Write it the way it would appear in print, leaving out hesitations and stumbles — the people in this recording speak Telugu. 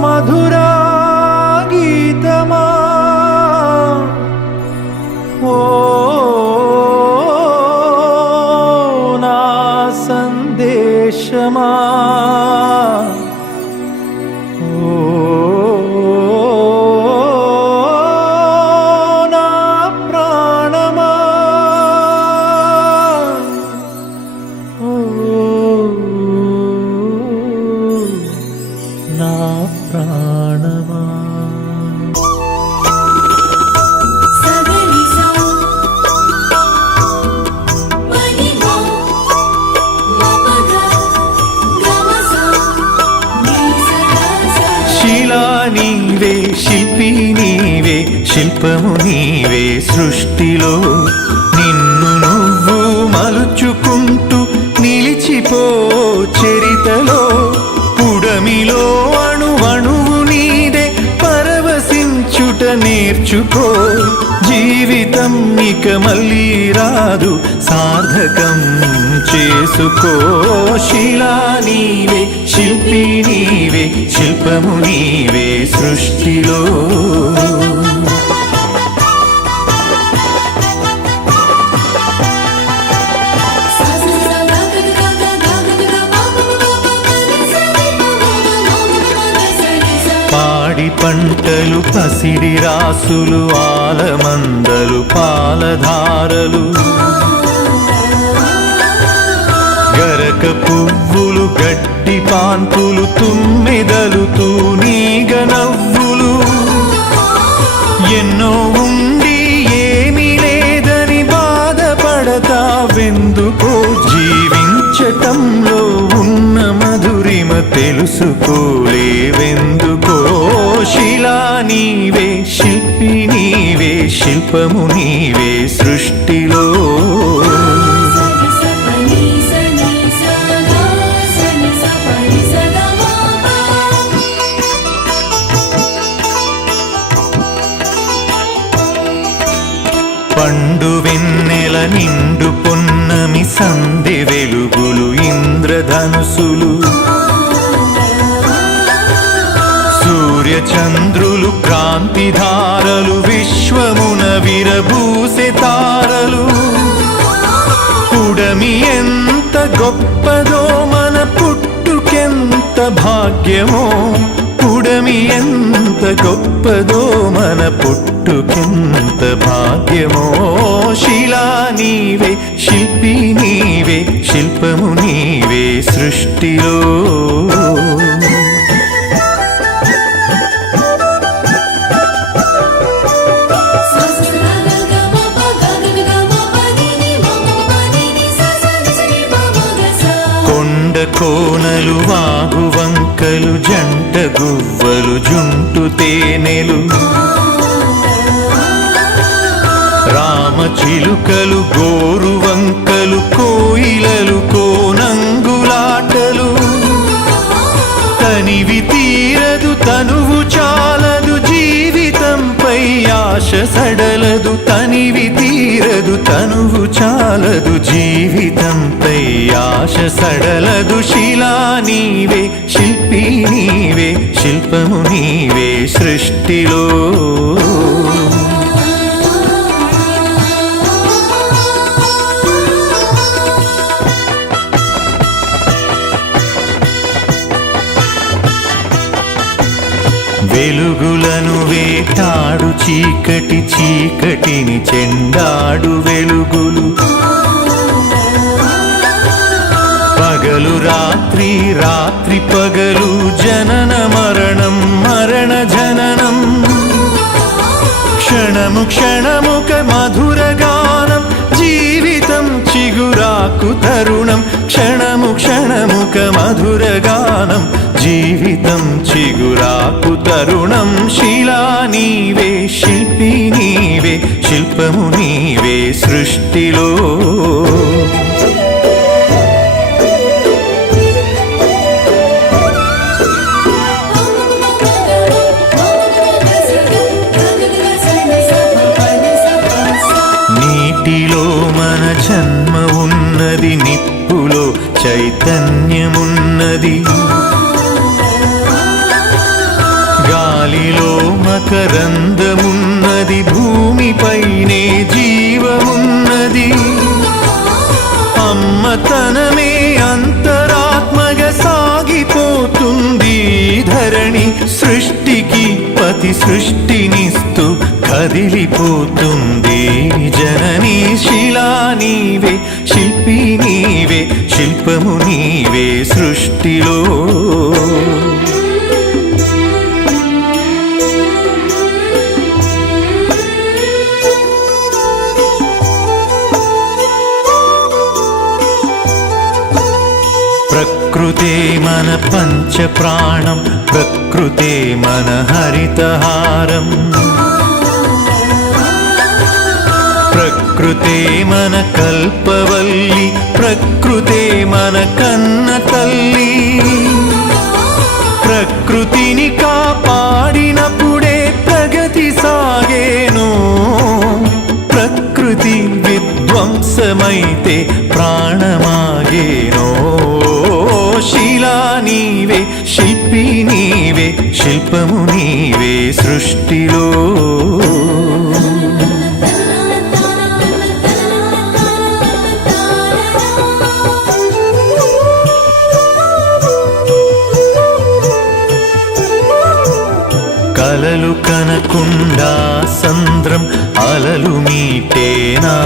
మధురా గీతమా ఓ నా సందేశమా నా ప్రాణమా నా ప్రాణమా శిలా నీవే శిల్పి నీవే శిల్పము నీవే సృష్టిలో నిన్ను నువ్వు మలుచుకుంటూ నిలిచిపో చరితలో పుడమిలో అణువణువు నీదే పరవశించుట నేర్చుకో జీవితం ఇక మళ్ళీ రాదు సార్థకం చేసుకో శిలా నీవే శిల్పి నీవే శిల్పము నీవే సృష్టిలో పాడి పంటలు పసిడి రాసులు ఆలమందలు పాలధారలు గరక పువ్వులు గడ్డి పాన్పులు తుమ్మెదలు తూనీగ నవ్వులు ఎన్నో ఉండి ఏమీ లేదని బాధపడతావెందుకో జీవించటంలో ఉన్న మధురిమ తెలుసుకోలేవెందుకో శిలా నీవే శిల్పి నీవే శిల్పము నీవే సృష్టిలో పండు వెన్నెల నిండు పొన్నమి సందె వెలుగులు ఇంద్రధనుసులు సూర్య చంద్రులు క్రాంతిధారలు విశ్వమున విరబూసె తారలు పుడమి ఎంత గొప్పదో మన పుట్టుకెంత భాగ్యమో పుడమి ఎంత గొప్పదో మన పుట్టుకెంత భాగ్యమో శిలా నీవే శిల్పి నీవే శిల్పము నీవే సృష్టిలో కోనలు వాగు వంకలు జంట గువ్వలు జుంటు తేనెలు రామచిలుకలు గోరు వంకలు కోయిలలు కోనంగులాటలు తనివి తీరదు తనువు చాలదు జీవితంపై ఆశ సడలదు తనివి తీరదు తనువు చాలదు జీవితంపై ఆశ సడలదు శిలా నీవే శిల్పి నీవే శిల్పము నీవే సృష్టిలో వెలుగులను వేటాడు చీకటి చీకటిని చెండాడు వెలుగులు పగలు రాత్రి రాత్రి పగలు జనన మరణం మరణ జననం క్షణము క్షణముక మధుర గానం జీవితం చిగురాకు తరుణం క్షణము క్షణముక మధుర గానం జీవితం చిగురాకు తరుణం శిలా నీవే శిల్పి నీవే శిల్పము నీవే సృష్టిలో నీటిలో మన జన్మ ఉన్న చైతన్యమున్నది, నిప్పులో చైతన్యమున్నది, గాలిలో మకరందమున్నది, భూమిపైనే జీవమున్నది. అమ్మతనమే అంతరాత్మగా సాగిపోతుంది ధరణి, సృష్టికి పతి సృష్టినిస్తూ కదిలిపోతుంది జననీ. శిలా నీవే, శిల్పి నీవే, శిల్పము నీవే సృష్టిలో. ప్రకృతే మన పంచప్రాణం, ప్రకృతే మన హరితహారం, ప్రకృతే మన కల్పవల్లి, ప్రకృతే మన కన్న తల్లి. ప్రకృతిని కాపాడినప్పుడే ప్రగతి సాగేను, ప్రకృతి విధ్వంసమైతే ప్రాణమాగేనో. శిలా నీవే, శిల్పి నీవే, శిల్పము నీవే సృష్టిలో. కలలు కనకుండా సంద్రం అలలు మీటేనా,